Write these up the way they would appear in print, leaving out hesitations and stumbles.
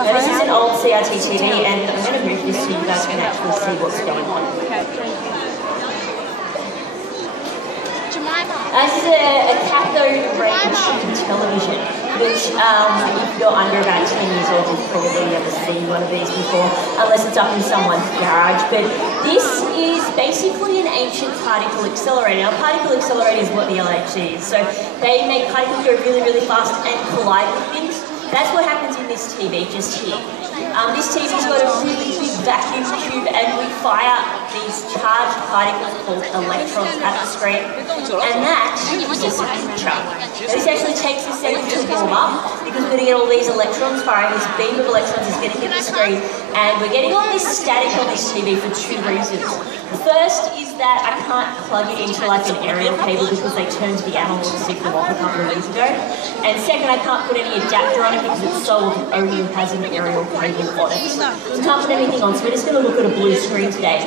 Now this is an old CRT TV, and I'm going to move this so you guys can actually see what's going on. This is a cathode ray tube television, which if you're under about 10 years old, you've probably never seen one of these before, unless it's up in someone's garage. But this is basically an ancient particle accelerator. Now, particle accelerator is what the LHC is. So they make particles go really, really fast and collide with things. That's what happens in this TV, just here. This TV's got a really big vacuum tube, and we fire these charged particles called electrons at the screen, and that is a picture. Now, this actually takes a second to warm up, because we're going to get all these electrons firing. This beam of electrons is going to hit the screen, and we're getting all this static on this TV for two reasons. The first is that I can't plug it into like an aerial cable because they turned the analog signal off a couple of years ago. And second, I can't put any adapter on it because it's sold and only has an aerial cable on it. So we can't put anything on, so we're just going to look at a blue screen today.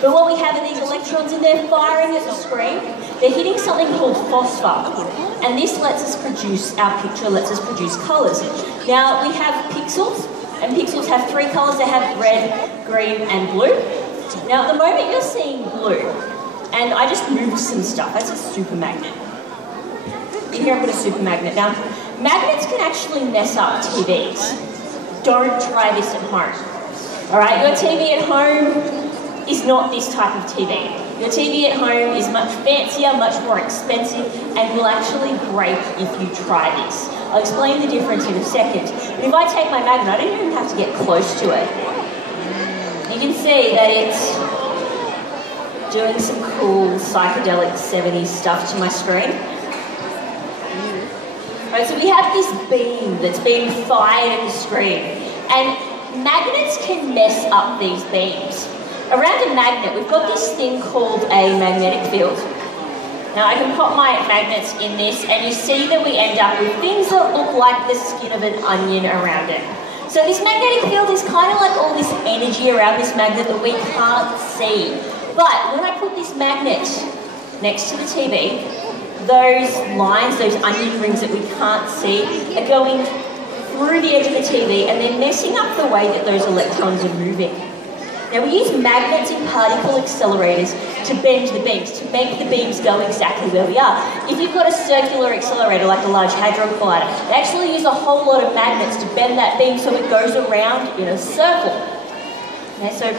But what we have are these electrons, and they're firing at the screen. They're hitting something called phosphor, and this lets us produce, our picture lets us produce colours. Now, we have pixels, and pixels have three colours. They have red, green, and blue. Now, at the moment you're seeing blue, and I just moved some stuff. That's a super magnet. In here I put a super magnet. Now, magnets can actually mess up TVs. Don't try this at home. Alright, your TV at home is not this type of TV. Your TV at home is much fancier, much more expensive, and will actually break if you try this. I'll explain the difference in a second. But if I take my magnet, I don't even have to get close to it. You can see that it's doing some cool psychedelic 70s stuff to my screen. Right, so we have this beam that's being fired at the screen, and magnets can mess up these beams. Around a magnet, we've got this thing called a magnetic field. Now I can pop my magnets in this, and you see that we end up with things that look like the skin of an onion around it. So this magnetic field is kind of like all this energy around this magnet that we can't see. But when I put this magnet next to the TV, those lines, those onion rings that we can't see, are going through the edge of the TV, and they're messing up the way that those electrons are moving. Now we use magnets in particle accelerators to bend the beams, to make the beams go exactly where we are. If you've got a circular accelerator like a Large Hadron Collider, they actually use a whole lot of magnets to bend that beam so it goes around in a circle. Okay, so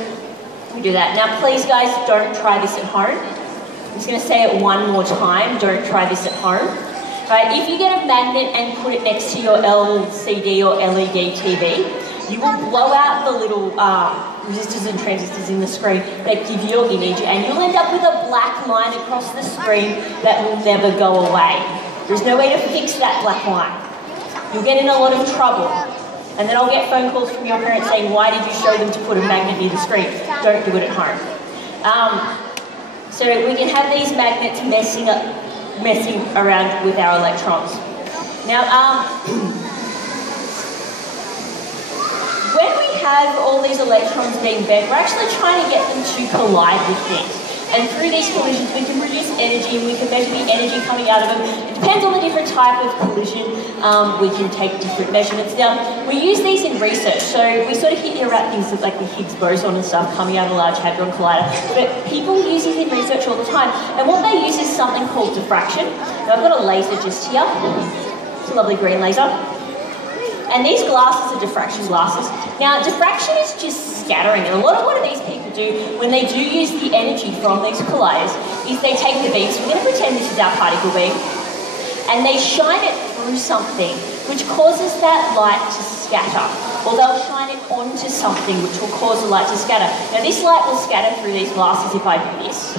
we do that. Now please guys, don't try this at home. I'm just going to say it one more time, don't try this at home. Right, if you get a magnet and put it next to your LCD or LED TV, you will blow out the little resistors and transistors in the screen that give you your image, and you'll end up with a black line across the screen that will never go away. There's no way to fix that black line. You'll get in a lot of trouble. And then I'll get phone calls from your parents saying, why did you show them to put a magnet near the screen? Don't do it at home. So we can have these magnets messing around with our electrons. Now, when we have all these electrons being bent, we're actually trying to get them to collide with things. And through these collisions, we can produce energy, and we can measure the energy coming out of them. It depends on the different type of collision. We can take different measurements. Now, we use these in research, so we sort of hear about things like the Higgs boson and stuff coming out of a Large Hadron Collider. But people use these in research all the time, and what they use is something called diffraction. Now, I've got a laser just here. It's a lovely green laser. And these glasses are diffraction glasses. Now, diffraction is just scattering, and a lot of what these people do when they do use the energy from these colliders is they take the beam, so we're going to pretend this is our particle beam, and they shine it through something, which causes that light to scatter, or they'll shine it onto something, which will cause the light to scatter. Now, this light will scatter through these glasses if I do this.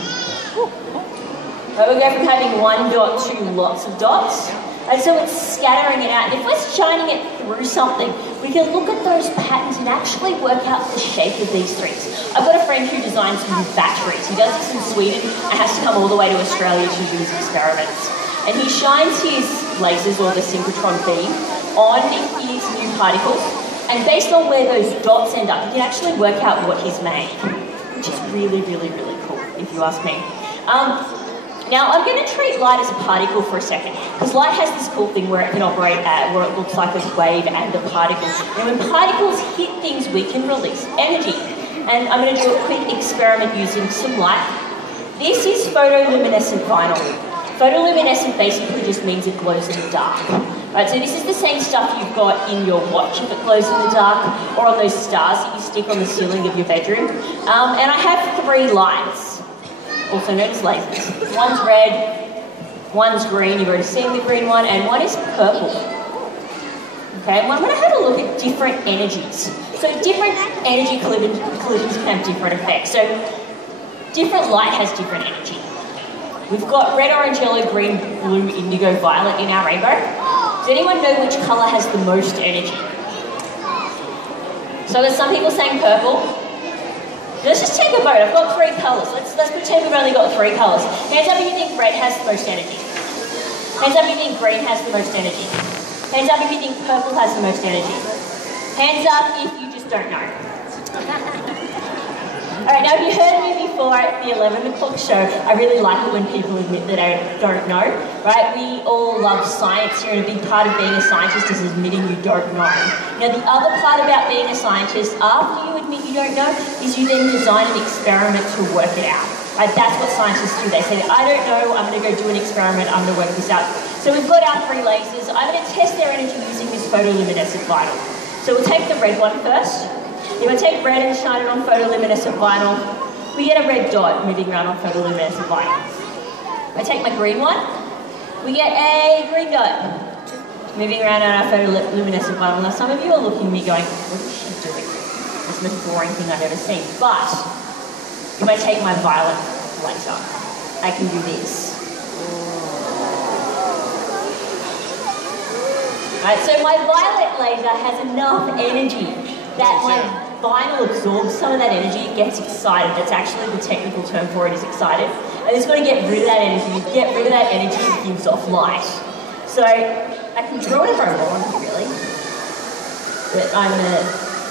So we'll go from having one dot to lots of dots. And so it's scattering it out. And if we're shining it through something, we can look at those patterns and actually work out the shape of these things. I've got a friend who designs new batteries. He does this in Sweden and has to come all the way to Australia to do his experiments. And he shines his lasers, or the synchrotron beam, on his new particles. And based on where those dots end up, he can actually work out what he's made, which is really, really, really cool, if you ask me. Now, I'm going to treat light as a particle for a second, because light has this cool thing where it can operate where it looks like a wave and a particle. And when particles hit things, we can release energy. And I'm going to do a quick experiment using some light. This is photoluminescent vinyl. Photoluminescent basically just means it glows in the dark. Right, so this is the same stuff you've got in your watch if it glows in the dark, or on those stars that you stick on the ceiling of your bedroom. And I have 3 lights, also known as lasers. One's red, one's green, you've already seen the green one, and one is purple. Okay, and I'm going to have a look at different energies. So different energy collisions can have different effects. So different light has different energy. We've got red, orange, yellow, green, blue, indigo, violet in our rainbow. Does anyone know which colour has the most energy? So there's some people saying purple. Let's just take a vote. I've got 3 colours. Let's pretend we've only got 3 colours. Hands up if you think red has the most energy. Hands up if you think green has the most energy. Hands up if you think purple has the most energy. Hands up if you just don't know. Alright, now if you heard me before at the 11 o'clock show, I really like it when people admit that they don't know, right? We all love science here, and a big part of being a scientist is admitting you don't know. Now the other part about being a scientist, after you admit you don't know, is you then design an experiment to work it out. Right? That's what scientists do. They say, I don't know, I'm going to go do an experiment, I'm going to work this out. So we've got our 3 lasers. I'm going to test their energy using this photoluminescent vinyl. So we'll take the red one first. If I take red and shine it on photoluminescent vinyl, we get a red dot moving around on photoluminescent vinyl. If I take my green one, we get a green dot moving around on our photoluminescent vinyl. Now some of you are looking at me going, what is she doing? It's the most boring thing I've ever seen. But if I take my violet laser, I can do this. Right, so my violet laser has enough energy that my vinyl absorbs some of that energy, it gets excited. That's actually the technical term for it, is excited. And it's going to get rid of that energy. You get rid of that energy, it gives off light. So I can draw whatever I want, really. But I'm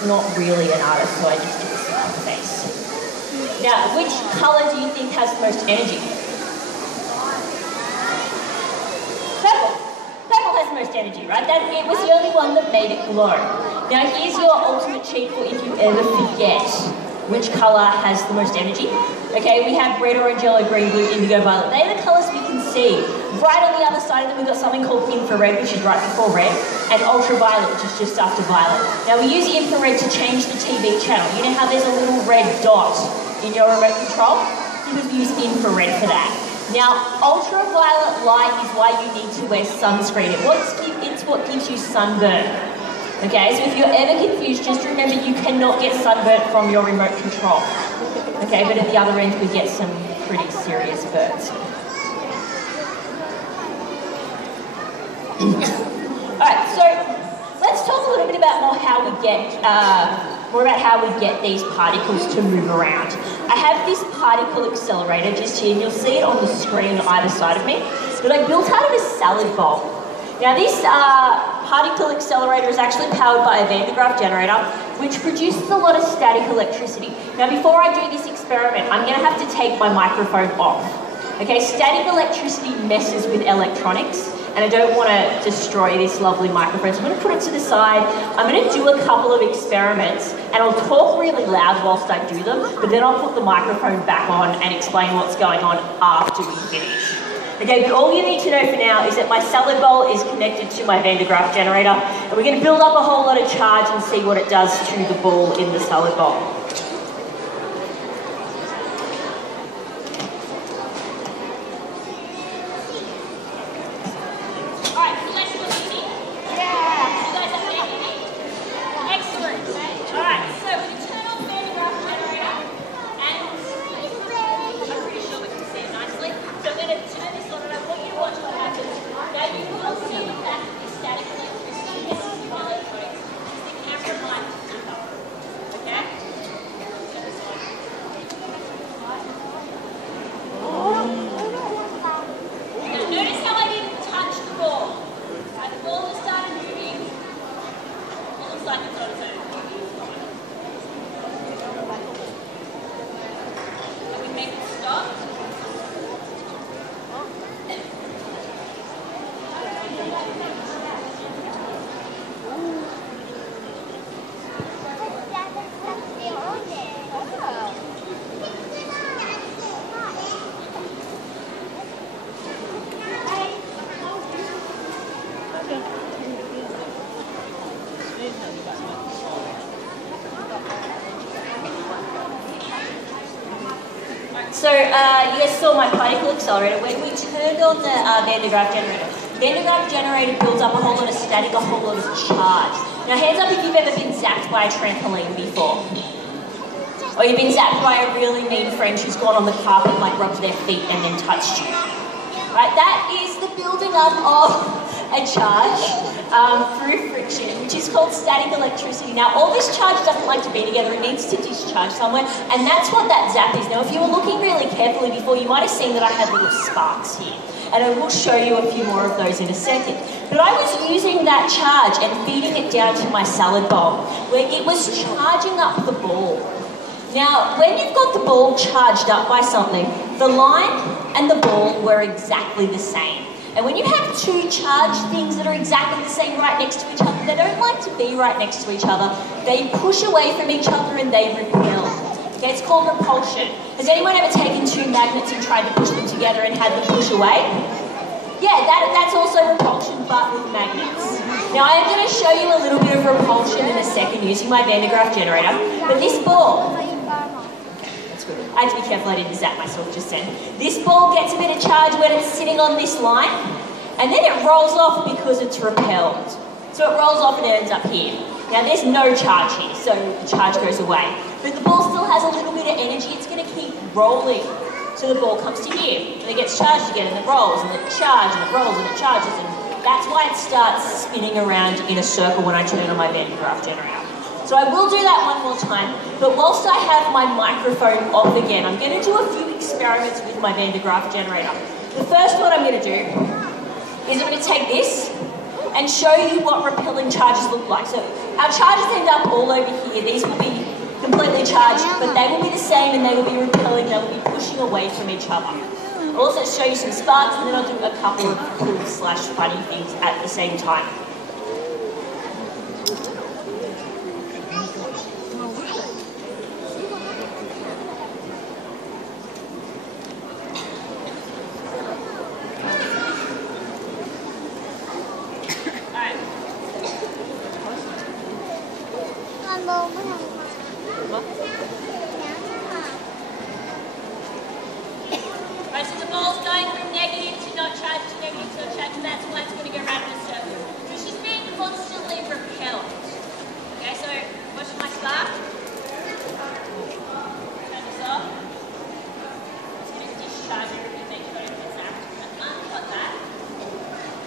not really an artist, so I just do this on the face. Now, which colour do you think has the most energy? Purple. Purple has the most energy, right? It was the only one that made it glow. Now here's your ultimate cheat for if you ever forget which colour has the most energy. Okay, we have red, orange, yellow, green, blue, indigo, violet. They're the colours we can see. Right on the other side of them we've got something called infrared, which is right before red, and ultraviolet, which is just after violet. Now we use infrared to change the TV channel. You know how there's a little red dot in your remote control? You would use infrared for that. Now, ultraviolet light is why you need to wear sunscreen. It's what gives you sunburn. Okay, so if you're ever confused, just remember you cannot get sunburnt from your remote control. Okay, but at the other end we get some pretty serious burns. Alright, so let's talk a little bit about more about how we get these particles to move around. I have this particle accelerator just here, and you'll see it on the screen on either side of me. But I built out of a salad bowl. Now this particle accelerator is actually powered by a Van de Graaff generator, which produces a lot of static electricity. Now before I do this experiment, I'm going to have to take my microphone off. Okay, static electricity messes with electronics, and I don't want to destroy this lovely microphone, so I'm going to put it to the side. I'm going to do a couple of experiments, and I'll talk really loud whilst I do them, but then I'll put the microphone back on and explain what's going on after we finish. Okay, but all you need to know for now is that my salad bowl is connected to my Van de Graaff generator, and we're going to build up a whole lot of charge and see what it does to the ball in the salad bowl. So you guys saw my particle accelerator. When we turned on the Van de Graaff generator, Van de Graaff generator builds up a whole lot of static, a whole lot of charge. Now hands up if you've ever been zapped by a trampoline before. Or you've been zapped by a really mean friend who's gone on the carpet and like rubbed their feet and then touched you. Right, that is the building up of a charge through friction, which is called static electricity. Now, all this charge doesn't like to be together, it needs to discharge somewhere, and that's what that zap is. Now, if you were looking really carefully before, you might have seen that I had little sparks here, and I will show you a few more of those in a second. But I was using that charge and feeding it down to my salad bowl, where it was charging up the ball. Now, when you've got the ball charged up by something, the line and the ball were exactly the same. And when you have two charged things that are exactly the same right next to each other, they don't like to be right next to each other. They push away from each other and they repel. Okay, it's called repulsion. Has anyone ever taken two magnets and tried to push them together and had them push away? Yeah, that's also repulsion, but with magnets. Now, I am going to show you a little bit of repulsion in a second using my Van de Graaff generator. But this ball, I had to be careful I didn't zap myself just then. This ball gets a bit of charge when it's sitting on this line, and then it rolls off because it's repelled. So it rolls off and it ends up here. Now there's no charge here, so the charge goes away. But the ball still has a little bit of energy, it's going to keep rolling. So the ball comes to here, and it gets charged again, and it rolls, and it charges, and it rolls, and it charges, and that's why it starts spinning around in a circle when I turn on my Van de Graaff generator. So I will do that one more time, but whilst I have my microphone off again, I'm going to do a few experiments with my Van de Graaff generator. The first one I'm going to do is I'm going to take this and show you what repelling charges look like. So our charges end up all over here. These will be completely charged, but they will be the same and they will be repelling, they will be pushing away from each other. I'll also show you some sparks and then I'll do a couple of cool / funny things at the same time. Right, so the ball's going from negative to not charged to negative to not charged, and that's why it's going to go around in a circle, which is being constantly repelled. Okay, so watch my spark. Turn this off. It's going to discharge everything, make sure it gets out. Uncut that.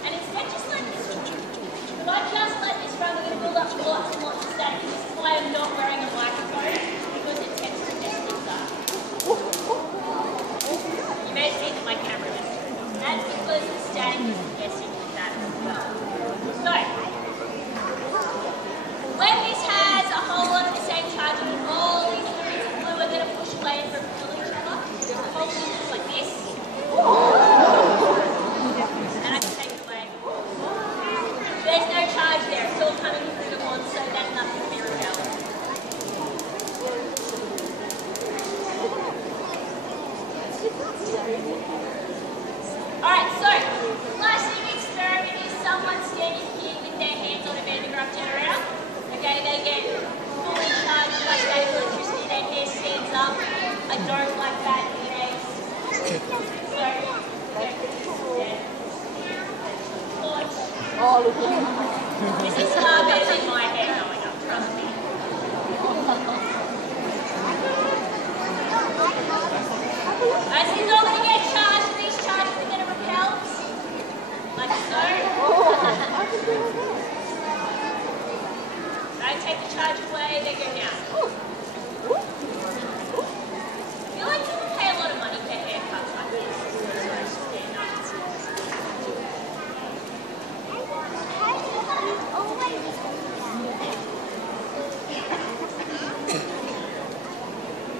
And instead, just let this run. If I just let this run, we're going to build up lots and lots of static. This is why I'm not wearing a microphone, because it tends to mess things up. You may have seen that my camera is turned off. That's because the static is messing with that as well. So, when this has a whole lot of the same charge and all these fluids of glue are going to push away and repel each other, the whole thing looks like this. And I can take it away. There's no charge there. It's all coming through the wand, so there's nothing to be repelled. Alright, so, classic experiment is someone standing here with their hands on a Van de Graaff generator. Okay, they get fully charged by static electricity, their hair stands up. I don't like that headaches. So, this is far better than my hair going up, trust me. Alright, so it's all going to get charged. These charges are going to repel, like so. Alright, take the charge away, they go down. I feel like people pay a lot of money for haircuts like this. Stand up.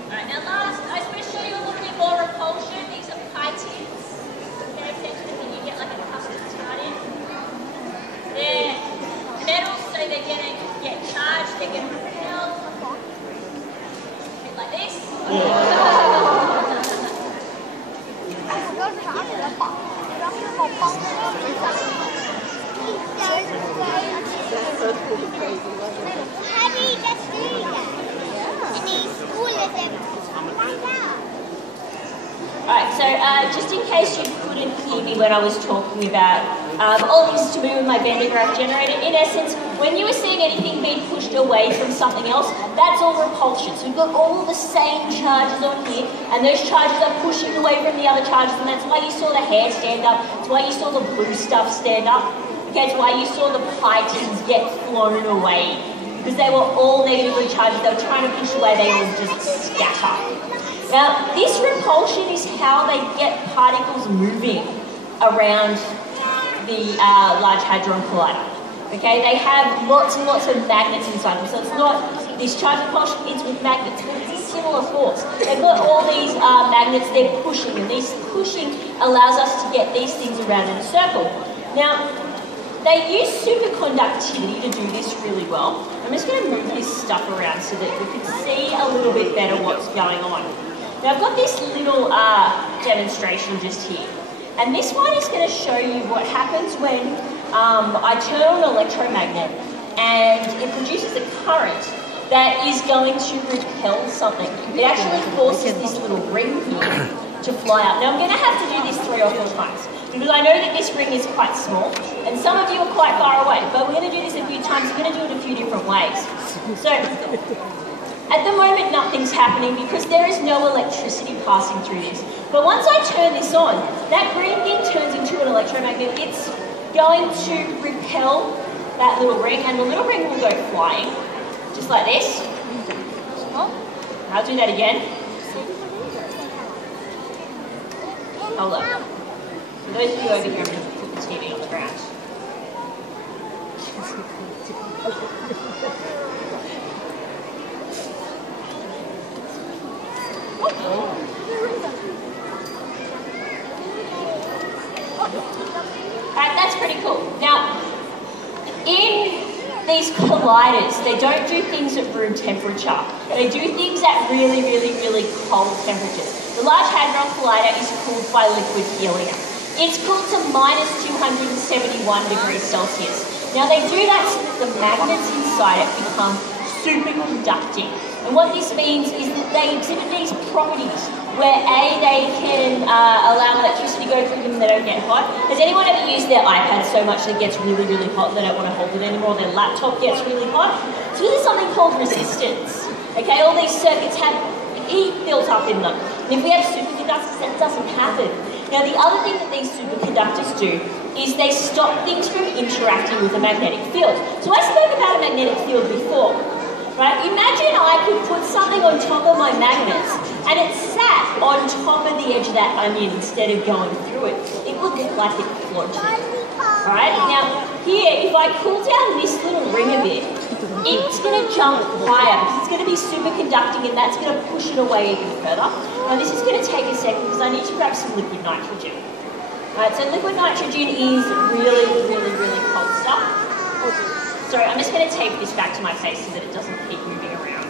Alright, now last, I just want to show you a little bit more repulsion. These are pie tins. Pay attention to when you get like a custard tart in. They're metal, so they're going to get charged, they're going to repel. A bit like this. Now, just in case you couldn't hear me when I was talking about all things to do with my Van de Graaff generator, in essence, when you were seeing anything being pushed away from something else, that's all repulsion. So we've got all the same charges on here, and those charges are pushing away from the other charges, and that's why you saw the hair stand up, it's why you saw the blue stuff stand up, okay, it's why you saw the pie tins get flown away, because they were all negatively charged, they were trying to push away, they all just scatter. Now, this repulsion is how they get particles moving around the Large Hadron Collider. Okay, they have lots and lots of magnets inside them, so it's not this charge repulsion, it's with magnets, but it's a similar force. They've got all these magnets, they're pushing, and this pushing allows us to get these things around in a circle. Now, they use superconductivity to do this really well. I'm just going to move this stuff around so that we can see a little bit better what's going on. Now, I've got this little demonstration just here. And this one is going to show you what happens when I turn on an electromagnet and it produces a current that is going to repel something. It actually forces this little ring here to fly up. Now, I'm going to have to do this 3 or 4 times because I know that this ring is quite small and some of you are quite far away, but we're going to do this a few times. We're going to do it a few different ways. So, at the moment, nothing's happening because there is no electricity passing through this. But once I turn this on, that green thing turns into an electromagnet. It's going to repel that little ring, and the little ring will go flying, just like this. I'll do that again. Hold up. For those of you over here, I'm going to put the TV on the ground. Alright, that's pretty cool. Now, in these colliders, they don't do things at room temperature. They do things at really, really, really cold temperatures. The Large Hadron Collider is cooled by liquid helium. It's cooled to minus 271 degrees Celsius. Now, they do that so that the magnets inside it become superconducting. And what this means is that they exhibit these properties where A, they can allow electricity to go through them and they don't get hot. Has anyone ever used their iPad so much that it gets really, really hot they don't want to hold it anymore, their laptop gets really hot? So there's something called resistance. Okay, all these circuits have heat built up in them. And if we have superconductors, that doesn't happen. Now, the other thing that these superconductors do is they stop things from interacting with a magnetic field. So I spoke about a magnetic field before. Right? Imagine I could put something on top of my magnets and it sat on top of the edge of that onion instead of going through it. It would look like it floated. Right? Now, here, if I cool down this little ring a bit, it's going to jump higher because it's going to be superconducting and that's going to push it away even further. Now, this is going to take a second because I need to grab some liquid nitrogen. Right? So liquid nitrogen is really, really, really cold stuff. Sorry, I'm just going to tape this back to my face so that it doesn't keep moving around.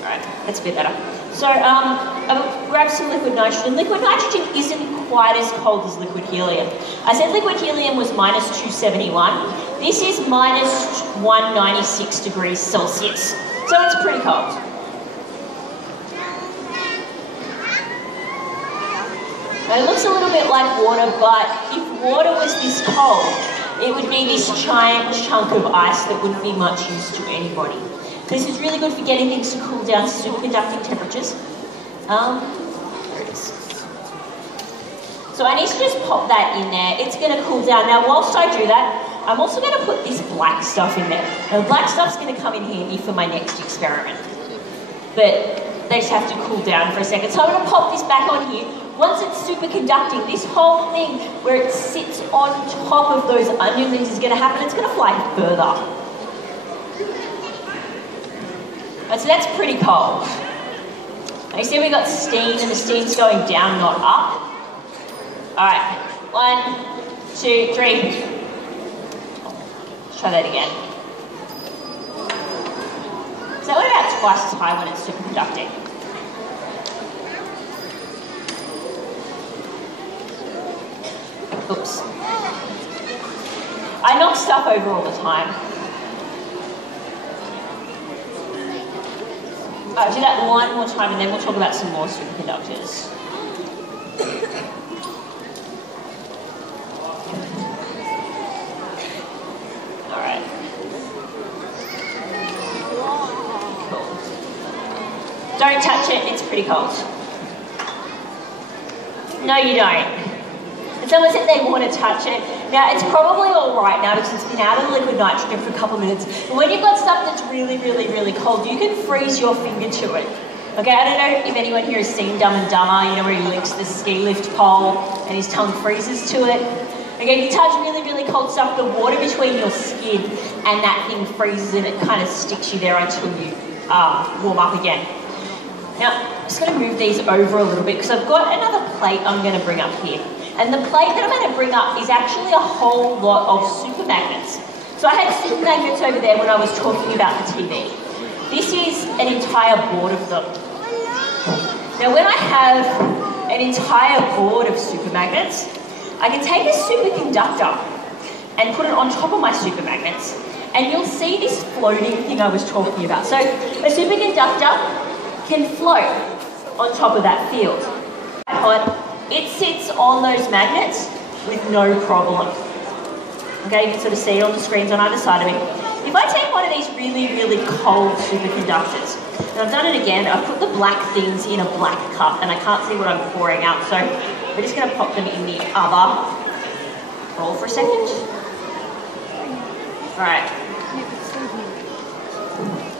Alright, that's a bit better. So, I'll grab some liquid nitrogen. Liquid nitrogen isn't quite as cold as liquid helium. I said liquid helium was minus 271. This is minus 196 degrees Celsius. So it's pretty cold. It looks a little bit like water, but if water was this cold, it would be this giant chunk of ice that wouldn't be much use to anybody. This is really good for getting things to cool down to superconducting temperatures. There it is. So I need to just pop that in there. It's going to cool down. Now, whilst I do that, I'm also going to put this black stuff in there. Now, the black stuff's going to come in handy for my next experiment. But they just have to cool down for a second. So I'm going to pop this back on here. Once it's superconducting, this whole thing where it sits on top of those onion things is going to happen. It's going to fly further. Right, so that's pretty cold. Now you see we got steam and the steam's going down, not up. Alright, 1, 2, 3. Let's try that again. So we're about twice as high when it's superconducting. Oops. I knock stuff over all the time. Alright, do that one more time and then we'll talk about some more superconductors. Alright. Cool. Don't touch it, it's pretty cold. No, you don't. And someone said they want to touch it. Now, it's probably all right now because it's been out of liquid nitrogen for a couple of minutes. But when you've got stuff that's really, really, really cold, you can freeze your finger to it. Okay, I don't know if anyone here has seen Dumb and Dumber, you know, where he links the ski lift pole and his tongue freezes to it. Okay, if you touch really, really cold stuff, the water between your skin and that thing freezes and it kind of sticks you there until you warm up again. Now, I'm just going to move these over a little bit because I've got another plate I'm going to bring up here. And the plate that I'm going to bring up is actually a whole lot of super magnets. So I had super magnets over there when I was talking about the TV. This is an entire board of them. Now when I have an entire board of super magnets, I can take a superconductor and put it on top of my super magnets, and you'll see this floating thing I was talking about. So a superconductor can float on top of that field. It sits on those magnets with no problem. Okay, you can sort of see it on the screens on either side of me. If I take one of these really, really cold superconductors, and I've done it again, I've put the black things in a black cup and I can't see what I'm pouring out, so we're just going to pop them in the other bowl for a second. Alright.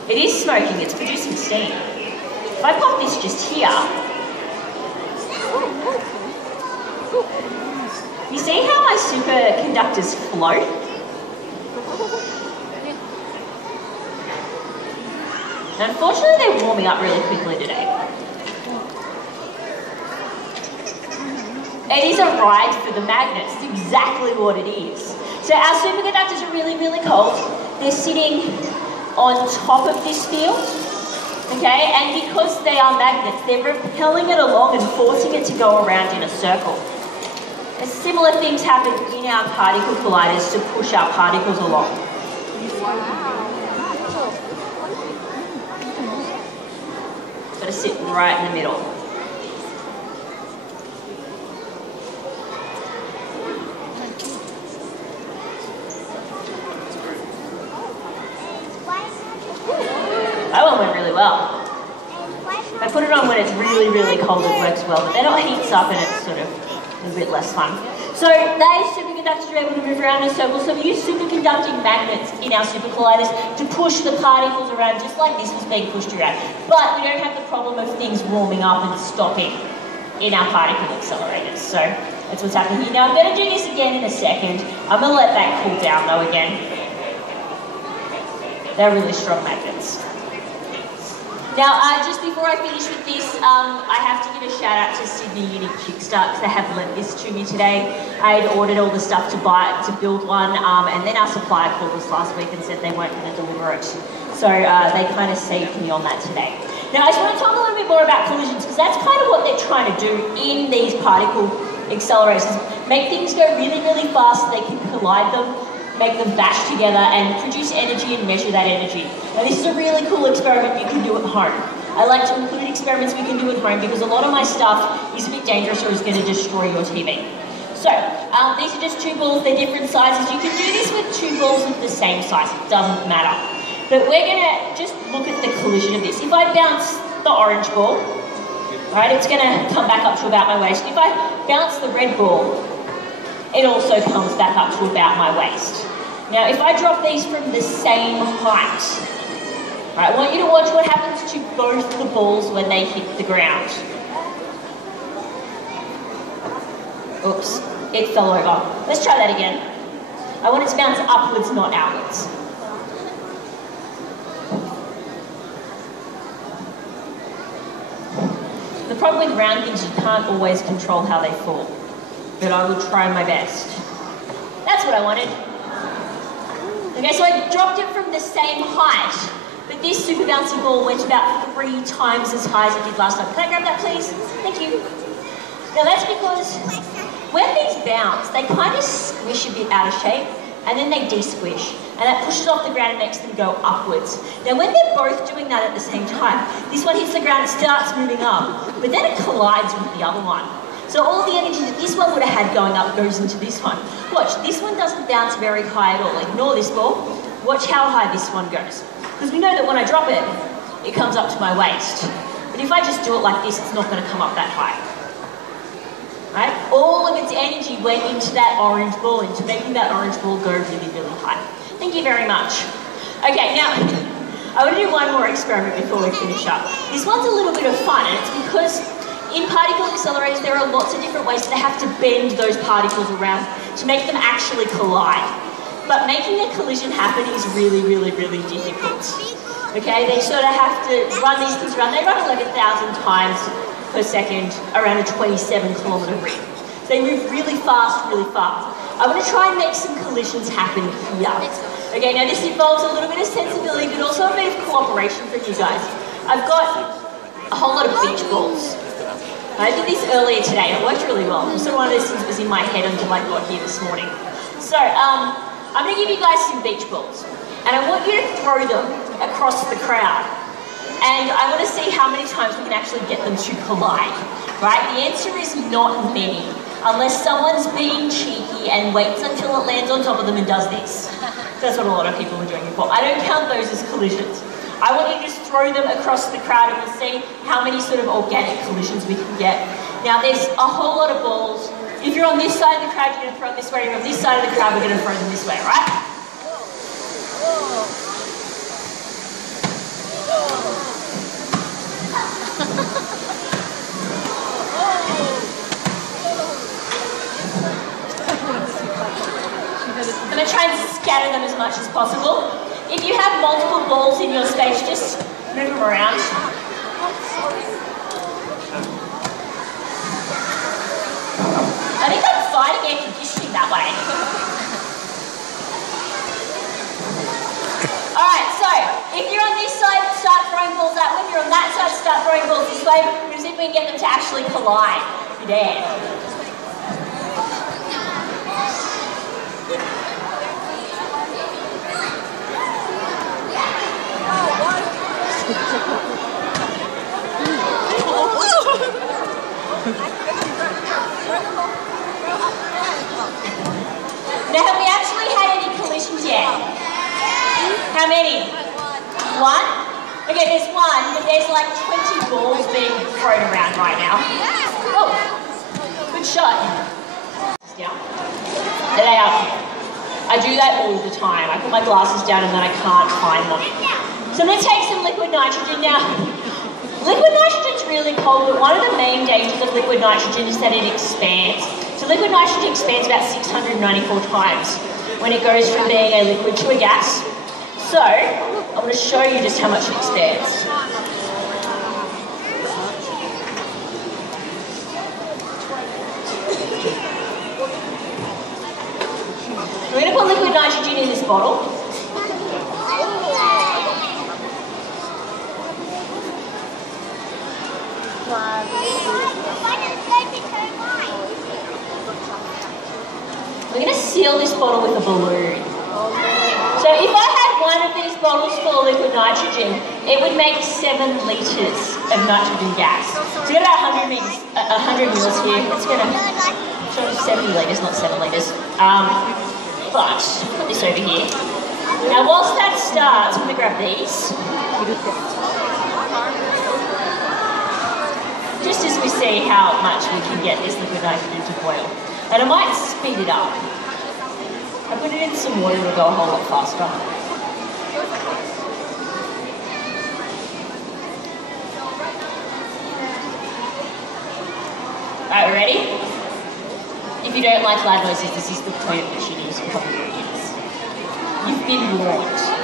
It is smoking, it's producing steam. If I pop this just here, you see how my superconductors float? Unfortunately, they're warming up really quickly today. It is a ride for the magnets. It's exactly what it is. So our superconductors are really, really cold. They're sitting on top of this field. Okay, and because they are magnets, they're repelling it along and forcing it to go around in a circle. And similar things happen in our particle colliders to push our particles along. It's got to sit right in the middle. That one went really well. I put it on when it's really, really cold, it works well, but then it heats up and it's sort of a bit less fun. So those superconductors are able to move around in a circle, so we use superconducting magnets in our super colliders to push the particles around just like this was being pushed around. But we don't have the problem of things warming up and stopping in our particle accelerators. So that's what's happening here. Now I'm going to do this again in a second. I'm going to let that cool down though again. They're really strong magnets. Now, just before I finish with this, I have to give a shout out to Sydney Uni Kickstart because they have lent this to me today. I had ordered all the stuff to build one, and then our supplier called us last week and said they weren't going to deliver it. So they kind of saved me on that today. Now, I just want to talk a little bit more about collisions because that's kind of what they're trying to do in these particle accelerators. Make things go really, really fast so they can collide them, make them bash together and produce energy and measure that energy. Now this is a really cool experiment you can do at home. I like to include experiments we can do at home because a lot of my stuff is a bit dangerous or is going to destroy your TV. So these are just two balls, they're different sizes. You can do this with two balls of the same size, it doesn't matter. But we're going to just look at the collision of this. If I bounce the orange ball, right, it's going to come back up to about my waist. If I bounce the red ball, it also comes back up to about my waist. Now, if I drop these from the same height, right, I want you to watch what happens to both the balls when they hit the ground. Oops, it fell over. Let's try that again. I want it to bounce upwards, not outwards. The problem with round things, you can't always control how they fall. But I will try my best. That's what I wanted. Okay, so I dropped it from the same height, but this super bouncy ball went about 3 times as high as it did last time. Can I grab that, please? Thank you. Now that's because when these bounce, they kind of squish a bit out of shape, and then they de-squish, and that pushes off the ground and makes them go upwards. Now when they're both doing that at the same time, this one hits the ground and starts moving up, but then it collides with the other one. So all the energy that this one would have had going up goes into this one. Watch, this one doesn't bounce very high at all. Ignore this ball. Watch how high this one goes. Because we know that when I drop it, it comes up to my waist. But if I just do it like this, it's not going to come up that high. Right? All of its energy went into that orange ball, into making that orange ball go really, really high. Thank you very much. Okay, now, I want to do one more experiment before we finish up. This one's a little bit of fun, and it's because in particle accelerators, there are lots of different ways that they have to bend those particles around to make them actually collide. But making a collision happen is really, really, really difficult. Okay, they sort of have to run these things around. They run 11,000 times per second around a 27-kilometre ring. So they move really fast, really fast. I'm going to try and make some collisions happen here. Okay, now this involves a little bit of sensibility, but also a bit of cooperation from you guys. I've got a whole lot of beach balls. I did this earlier today, and it worked really well. So one of those things was in my head until I got here this morning. So, I'm going to give you guys some beach balls, and I want you to throw them across the crowd. And I want to see how many times we can actually get them to collide, right? The answer is not many, unless someone's being cheeky and waits until it lands on top of them and does this. That's what a lot of people are doing before. I don't count those as collisions. I want you to just throw them across the crowd and we'll see how many sort of organic collisions we can get. Now there's a whole lot of balls. If you're on this side of the crowd, you're going to throw them this way. If you're on this side of the crowd, we're going to throw them this way, right? I'm going to try and scatter them as much as possible. If you have multiple balls in your space, just move them around. I think I'm fighting air conditioning that way. Alright, so if you're on this side, start throwing balls that way. If you're on that side, start throwing balls this way. We're going to see if we can get them to actually collide. If you dare. Now, have we actually had any collisions yet? How many? One? Okay, there's one, but there's like 20 balls being thrown around right now. Oh, good shot. Down. There they are. I do that all the time. I put my glasses down and then I can't find them. So I'm going to take some liquid nitrogen now. Liquid nitrogen's really cold, but one of the main dangers of liquid nitrogen is that it expands. So liquid nitrogen expands about 694 times when it goes from being a liquid to a gas. So, I'm going to show you just how much it expands. We're going to put liquid nitrogen in this bottle. We're going to seal this bottle with a balloon. So if I had one of these bottles full of liquid nitrogen, it would make 7 litres of nitrogen gas. So we've got about 100 mils here. It's going to show 70 litres, not 7 litres. But, put this over here. Now whilst that starts, I'm going to grab these. Just as we see how much we can get this liquid nitrogen to boil. And I might speed it up. I put it in some water, it'll go a whole lot faster. Alright, we're ready? If you don't like loud noises, this is the point that you need to probably use. You've been warned.